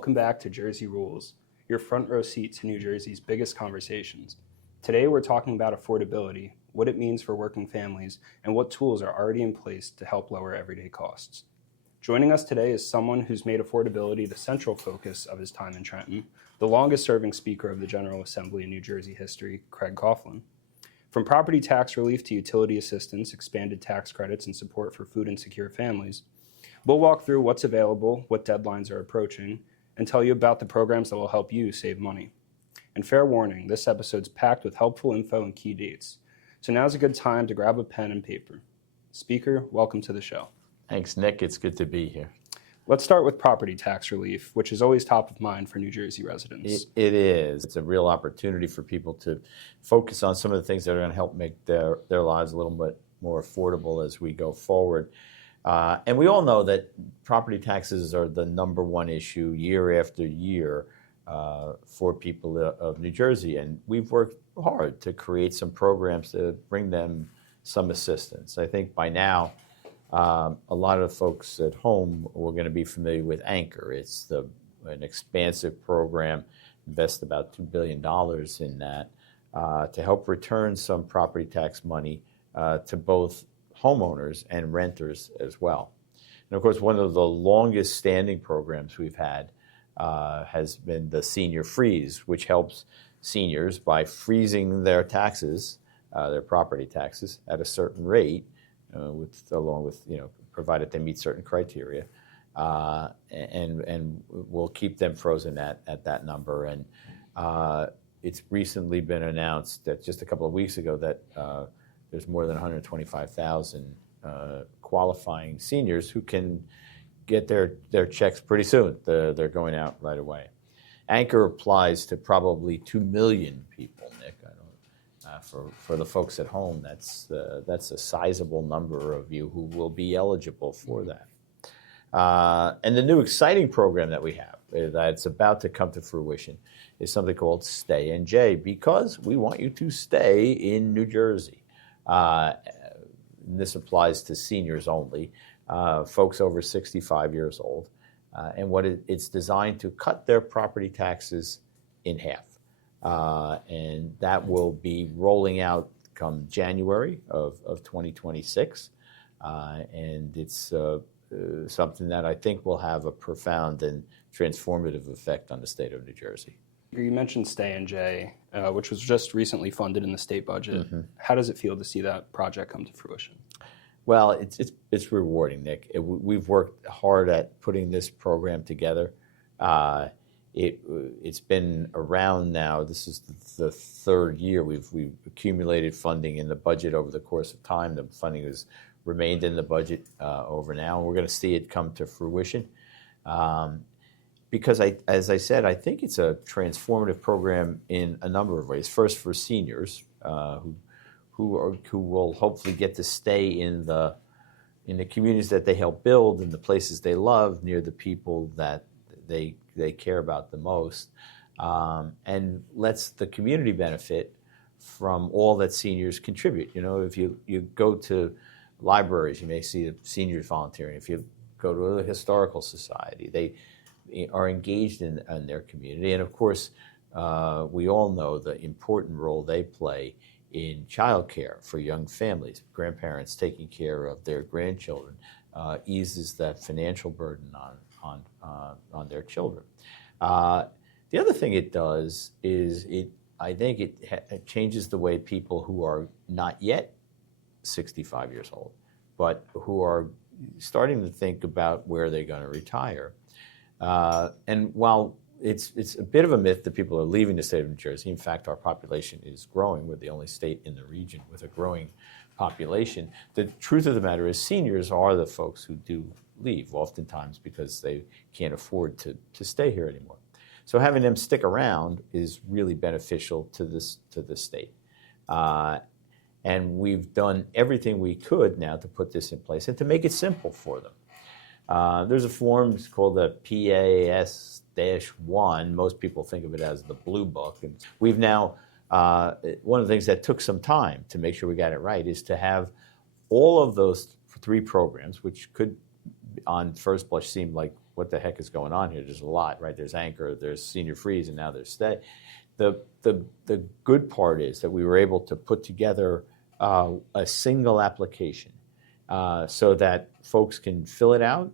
Welcome back to Jersey Rules, your front row seat to New Jersey's biggest conversations. Today we're talking about affordability, what it means for working families, and what tools are already in place to help lower everyday costs. Joining us today is someone who's made affordability the central focus of his time in Trenton, the longest-serving Speaker of the General Assembly in New Jersey history, Craig Coughlin. From property tax relief to utility assistance, expanded tax credits, and support for food insecure families, we'll walk through what's available, what deadlines are approaching, and tell you about the programs that will help you save money. And fair warning, this episode's packed with helpful info and key dates. So now's a good time to grab a pen and paper. Speaker, welcome to the show. Thanks, Nick. It's good to be here. Let's start with property tax relief, which is always top of mind for New Jersey residents. It is. It's a real opportunity for people to focus on some of the things that are going to help make their lives a little bit more affordable as we go forward. And we all know that property taxes are the number one issue year after year for people of New Jersey. And we've worked hard to create some programs to bring them some assistance. I think by now, a lot of folks at home are going to be familiar with Anchor. It's an expansive program, invest about $2 billion in that to help return some property tax money to both homeowners and renters as well. And of course, one of the longest standing programs we've had has been the Senior Freeze, which helps seniors by freezing their taxes, their property taxes, at a certain rate, along with provided they meet certain criteria, and we'll keep them frozen at that number. And it's recently been announced that just a couple of weeks ago that there's more than 125,000 qualifying seniors who can get their checks pretty soon. They're going out right away. Anchor applies to probably 2 million people, Nick. For the folks at home, that's a sizable number of you who will be eligible for that. And the new exciting program that we have that's about to come to fruition is something called Stay NJ, because we want you to stay in New Jersey. This applies to seniors only, folks over 65 years old. And it's designed to cut their property taxes in half. And that will be rolling out come January of 2026. And it's something that I think will have a profound and transformative effect on the state of New Jersey. You mentioned Stay NJ, which was just recently funded in the state budget. Mm-hmm. How does it feel to see that project come to fruition? Well, it's rewarding, Nick. We've worked hard at putting this program together. It's been around now. This is the third year we've accumulated funding in the budget over the course of time. The funding has remained in the budget over now, and we're going to see it come to fruition. Because as I said, I think it's a transformative program in a number of ways. First, for seniors who will hopefully get to stay in the communities that they help build, in the places they love, near the people that they care about the most, and lets the community benefit from all that seniors contribute. If you go to libraries, you may see the seniors volunteering. If you go to a historical society, they are engaged in their community. And of course, we all know the important role they play in childcare for young families. Grandparents taking care of their grandchildren eases that financial burden on their children. The other thing it does is I think it changes the way people who are not yet 65 years old, but who are starting to think about where they're going to retire. And while it's a bit of a myth that people are leaving the state of New Jersey, in fact, our population is growing. We're the only state in the region with a growing population. The truth of the matter is seniors are the folks who do leave, oftentimes because they can't afford to stay here anymore. So having them stick around is really beneficial to the state. And we've done everything we could now to put this in place and to make it simple for them. There's a form called the PAS-1. Most people think of it as the Blue Book. And we've now, one of the things that took some time to make sure we got it right is to have all of those three programs, which could on first blush seem like what the heck is going on here? There's a lot, right? There's Anchor, there's Senior Freeze, and now there's Stay. The good part is that we were able to put together a single application so that folks can fill it out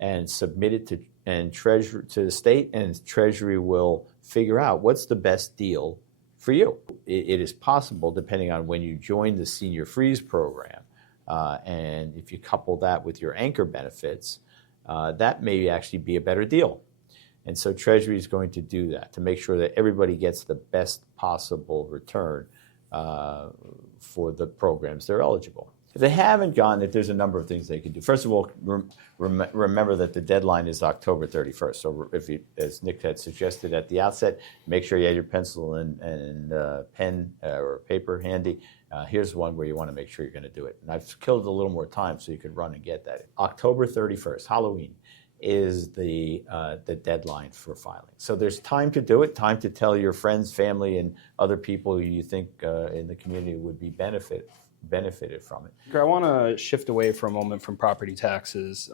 and submit it to the state, and Treasury will figure out what's the best deal for you. It is possible, depending on when you join the Senior Freeze program, and if you couple that with your Anchor benefits, that may actually be a better deal. And so Treasury is going to do that to make sure that everybody gets the best possible return for the programs they're eligible. If they haven't gotten it, there's a number of things they can do. First of all, remember that the deadline is October 31st. So if you, as Nick had suggested at the outset, make sure you have your pencil and pen or paper handy. Here's one where you want to make sure you're going to do it. And I've killed a little more time so you could run and get that. October 31st, Halloween, is the deadline for filing. So there's time to do it, time to tell your friends, family, and other people who you think in the community would be benefited from it. I want to shift away for a moment from property taxes.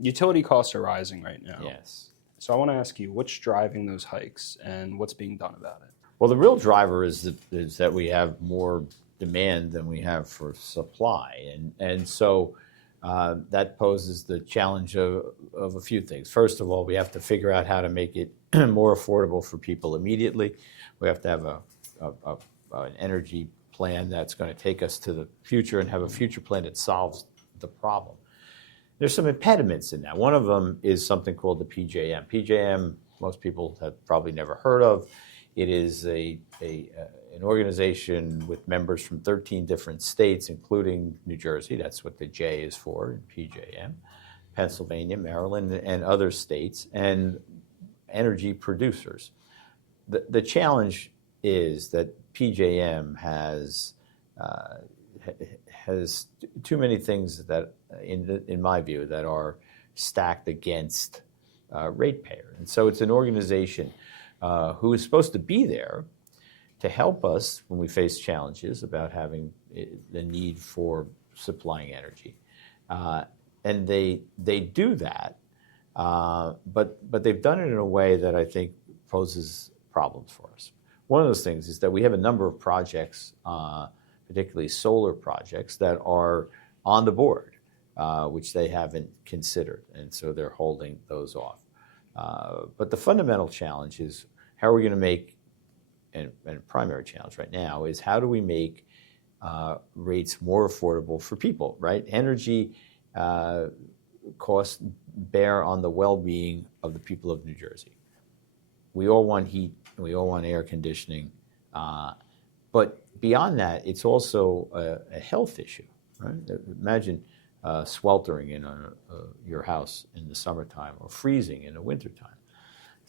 Utility costs are rising right now. Yes. So I want to ask you, what's driving those hikes and what's being done about it? Well, the real driver is that we have more demand than we have for supply. And so that poses the challenge of a few things. First of all, we have to figure out how to make it more affordable for people immediately. We have to have an energy plan that's going to take us to the future and have a future plan that solves the problem. There's some impediments in that. One of them is something called the PJM. PJM, most people have probably never heard of. It is an organization with members from 13 different states, including New Jersey. That's what the J is for, in PJM, Pennsylvania, Maryland, and other states, and energy producers. The challenge is that PJM has too many things that, in my view, that are stacked against ratepayer. And so it's an organization who is supposed to be there to help us when we face challenges about having the need for supplying energy. And they do that, but they've done it in a way that I think poses problems for us. One of those things is that we have a number of projects, particularly solar projects, that are on the board, which they haven't considered, and so they're holding those off. But the fundamental challenge is how are we going to make, and a primary challenge right now is how do we make rates more affordable for people, right? Energy costs bear on the well-being of the people of New Jersey. We all want heat, and we all want air conditioning, but beyond that, it's also a health issue, right? Imagine sweltering in your house in the summertime or freezing in the wintertime.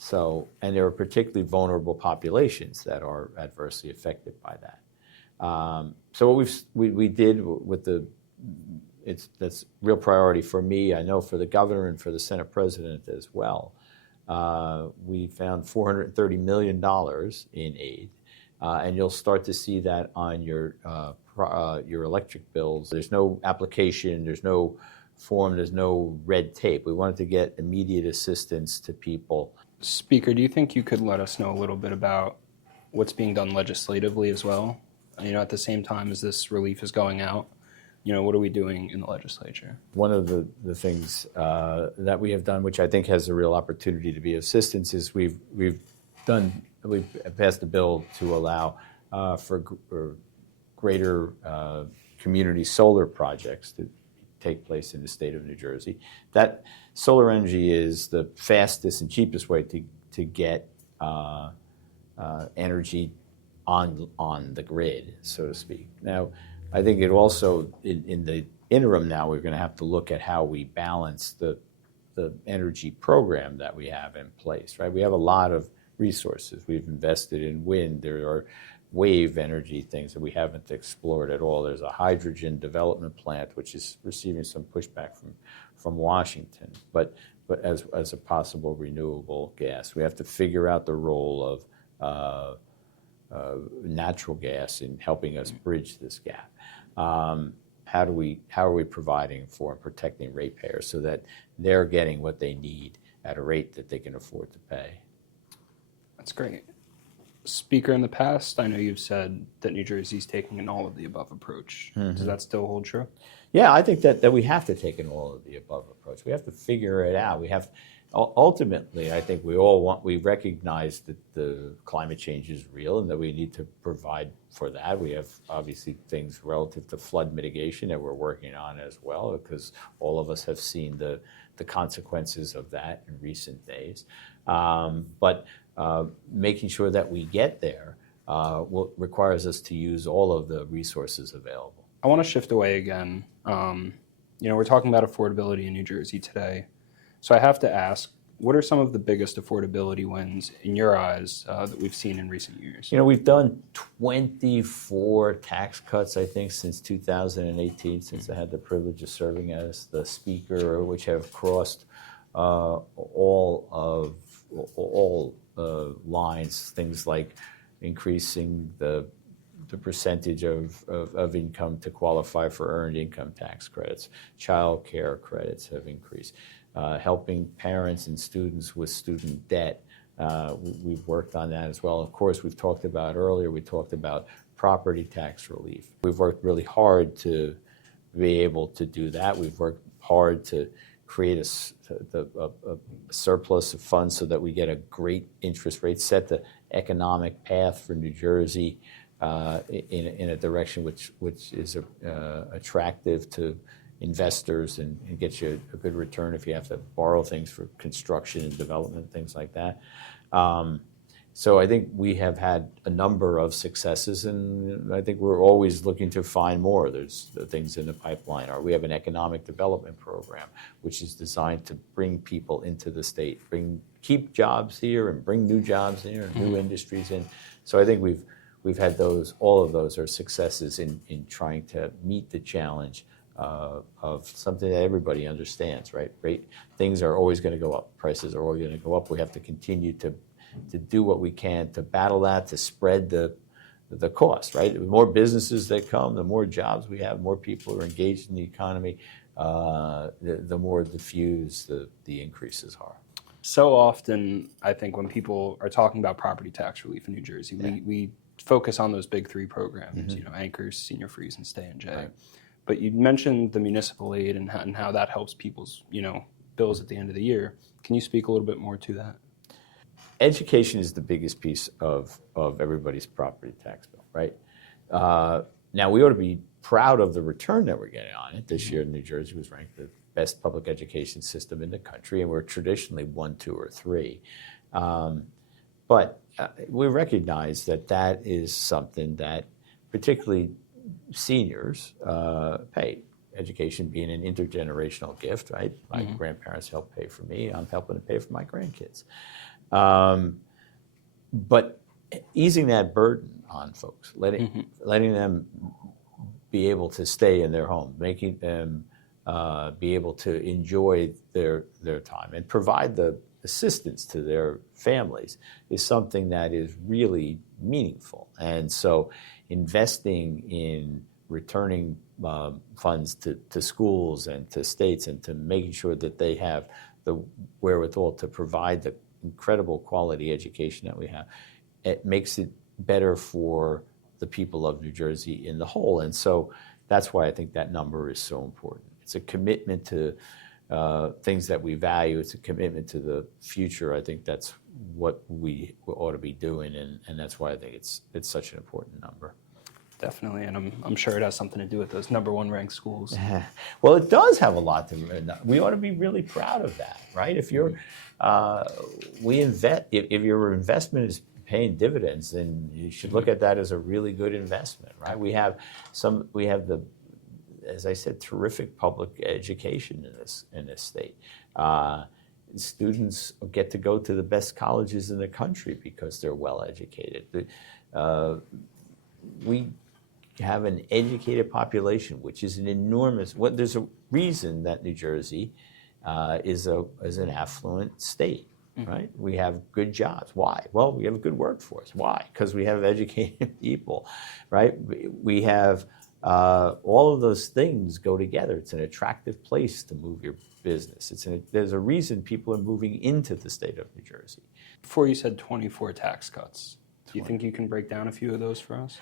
So, and there are particularly vulnerable populations that are adversely affected by that. So what we did with that's real priority for me, I know for the governor and for the Senate president as well. We found $430 million in aid, and you'll start to see that on your electric bills. There's no application, there's no form, there's no red tape. We wanted to get immediate assistance to people. Speaker, do you think you could let us know a little bit about what's being done legislatively as well? At the same time as this relief is going out, what are we doing in the legislature? One of the things that we have done, which I think has a real opportunity to be of assistance, is we've passed a bill to allow for greater community solar projects to take place in the state of New Jersey. That solar energy is the fastest and cheapest way to get energy on the grid, so to speak. Now, I think it also, in the interim now, we're going to have to look at how we balance the energy program that we have in place, right? We have a lot of resources. We've invested in wind. There are wave energy things that we haven't explored at all. There's a hydrogen development plant, which is receiving some pushback from Washington, but as a possible renewable gas. We have to figure out the role of natural gas in helping us bridge this gap. how are we providing for and protecting ratepayers so that they're getting what they need at a rate that they can afford to pay. That's great. Speaker, in the past, I know you've said that New Jersey's taking an all-of-the-above approach. Does that still hold true? Yeah, I think that we have to take an all-of-the-above approach. We have to figure it out. We have ultimately, I think we recognize that the climate change is real and that we need to provide for that. We have obviously things relative to flood mitigation that we're working on as well, because all of us have seen the consequences of that in recent days. But making sure that we get there requires us to use all of the resources available. I want to shift away again. We're talking about affordability in New Jersey today. So I have to ask, what are some of the biggest affordability wins in your eyes that we've seen in recent years? We've done 24 tax cuts, I think, since 2018, since I had the privilege of serving as the speaker, which have crossed all lines, things like increasing the percentage of income to qualify for earned income tax credits. Child care credits have increased. Helping parents and students with student debt. We've worked on that as well. Of course, we talked about property tax relief. We've worked really hard to be able to do that. We've worked hard to create a surplus of funds so that we get a great interest rate, set the economic path for New Jersey in a direction which is attractive to investors and gets you a good return if you have to borrow things for construction and development, things like that. So I think we have had a number of successes, and I think we're always looking to find more. There's things in the pipeline. Or we have an economic development program, which is designed to bring people into the state, keep jobs here and bring new jobs here and new industries in. So I think we've had those. All of those are successes in trying to meet the challenge of something that everybody understands, right? Things are always going to go up. Prices are always going to go up. We have to continue to do what we can to battle that, to spread the cost, right? The more businesses that come, the more jobs we have, more people are engaged in the economy, the more diffuse the increases are. So often, I think when people are talking about property tax relief in New Jersey, we focus on those big three programs, Anchors, Senior Freeze, and Stay and J. Right. But you mentioned the municipal aid and how that helps people's bills at the end of the year. Can you speak a little bit more to that? Education is the biggest piece of everybody's property tax bill, right? Now, we ought to be proud of the return that we're getting on it. This year, New Jersey was ranked the best public education system in the country, and we're traditionally 1, 2, or 3. But we recognize that is something that particularly seniors pay. Education being an intergenerational gift, right? My grandparents helped pay for me. I'm helping to pay for my grandkids. But easing that burden on folks, letting them be able to stay in their home, making them be able to enjoy their time and provide the assistance to their families is something that is really meaningful. And so investing in returning funds to schools and to states and to making sure that they have the wherewithal to provide the incredible quality education that we have, it makes it better for the people of New Jersey in the whole. And so that's why I think that number is so important. It's a commitment to things that we value. It's a commitment to the future. I think that's what we ought to be doing, and that's why I think it's such an important number. Definitely, and I'm sure it has something to do with those number 1 ranked schools. Well, it does have a lot to do. We ought to be really proud of that, right? If your if your investment is paying dividends, then you should look at that as a really good investment, right? We have the, as I said, terrific public education in this state. Students get to go to the best colleges in the country because they're well educated. We have an educated population, which is an enormous. There's a reason that New Jersey is an affluent state, right? We have good jobs. Why? Well, we have a good workforce. Why? Because we have educated people, right? We have All of those things go together. It's an attractive place to move your business. There's a reason people are moving into the state of New Jersey. Before you said 24 tax cuts. Do you think you can break down a few of those for us?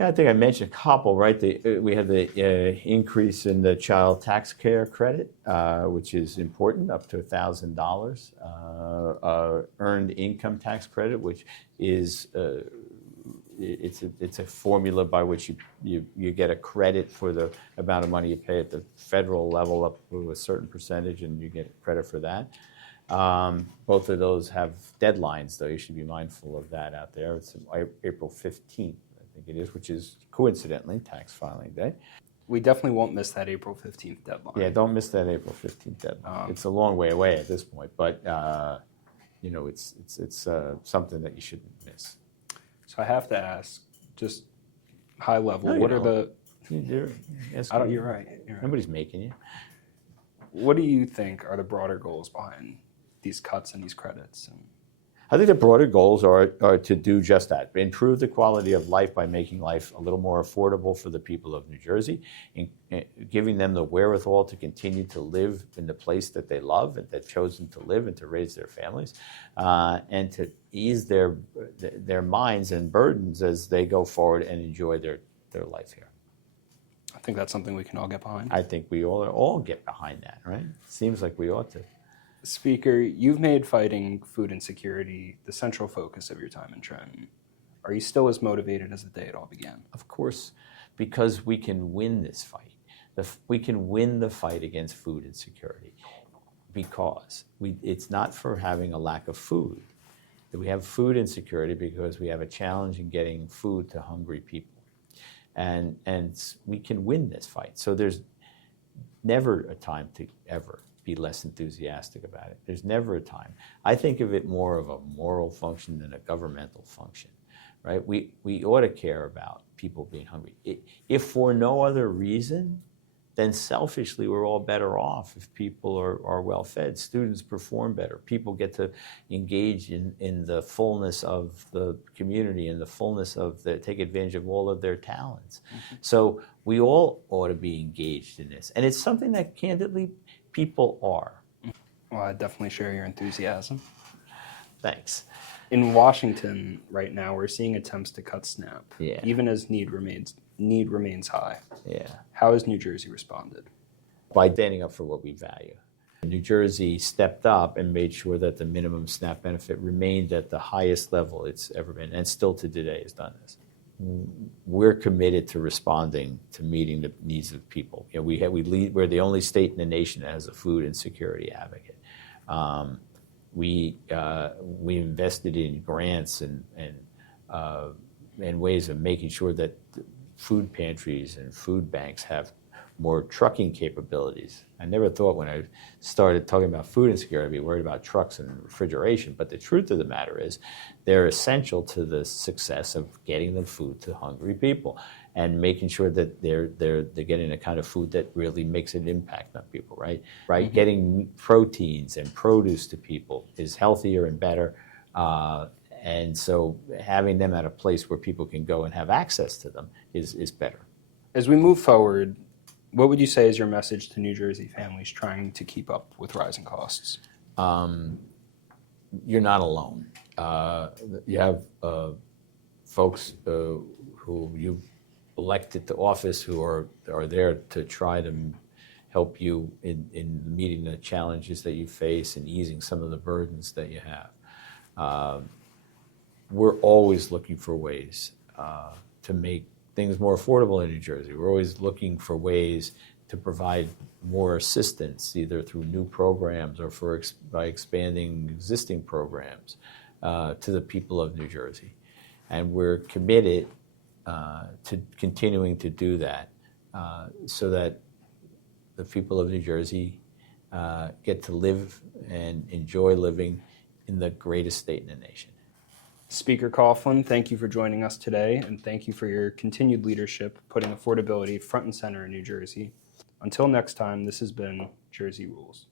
Yeah, I think I mentioned a couple, right? We had the increase in the child tax care credit, which is important, up to $1,000. Earned income tax credit, which is it's a formula by which you get a credit for the amount of money you pay at the federal level up to a certain percentage, and you get credit for that. Both of those have deadlines, though. You should be mindful of that out there. It's April 15th, I think it is, which is coincidentally tax filing day. We definitely won't miss that April 15th deadline. Yeah, don't miss that April 15th deadline. It's a long way away at this point, but it's something that you shouldn't miss. So I have to ask, just high level, No, what are the... You're right. Nobody's making you. What do you think are the broader goals behind these cuts and these credits? I think the broader goals are to do just that, improve the quality of life by making life a little more affordable for the people of New Jersey, and giving them the wherewithal to continue to live in the place that they love and they've chosen to live and to raise their families, and to ease their minds and burdens as they go forward and enjoy their life here. I think that's something we can all get behind. I think we all get behind that, right? Seems like we ought to. Speaker, you've made fighting food insecurity the central focus of your time in Trenton. Are you still as motivated as the day it all began? Of course, because we can win this fight. We can win the fight against food insecurity because it's not for having a lack of food. We have food insecurity because we have a challenge in getting food to hungry people. And we can win this fight. So there's never a time to ever be less enthusiastic about it. There's never a time. I think of it more of a moral function than a governmental function, right? We ought to care about people being hungry. If for no other reason, then selfishly we're all better off if people are well fed. Students perform better. People get to engage in the fullness of the community and the fullness of take advantage of all of their talents. Mm-hmm. So we all ought to be engaged in this. And it's something that candidly people are. Well, I definitely share your enthusiasm. Thanks. In Washington right now, we're seeing attempts to cut SNAP, even as need remains high. Yeah. How has New Jersey responded? By standing up for what we value. New Jersey stepped up and made sure that the minimum SNAP benefit remained at the highest level it's ever been, and still to today has done this. We're committed to responding to meeting the needs of people. We're the only state in the nation that has a food insecurity advocate. We invested in grants and ways of making sure that food pantries and food banks have more trucking capabilities. I never thought when I started talking about food insecurity I'd be worried about trucks and refrigeration, but the truth of the matter is they're essential to the success of getting the food to hungry people and making sure that they're getting the kind of food that really makes an impact on people, right? Mm-hmm. Getting proteins and produce to people is healthier and better, and so having them at a place where people can go and have access to them is better. As we move forward, what would you say is your message to New Jersey families trying to keep up with rising costs? You're not alone. You have folks who you've elected to office who are there to try to help you in meeting the challenges that you face and easing some of the burdens that you have. We're always looking for ways to make things more affordable in New Jersey. We're always looking for ways to provide more assistance, either through new programs or by expanding existing programs to the people of New Jersey. And we're committed to continuing to do that so that the people of New Jersey get to live and enjoy living in the greatest state in the nation. Speaker Coughlin, thank you for joining us today, and thank you for your continued leadership putting affordability front and center in New Jersey. Until next time, this has been Jersey Rules.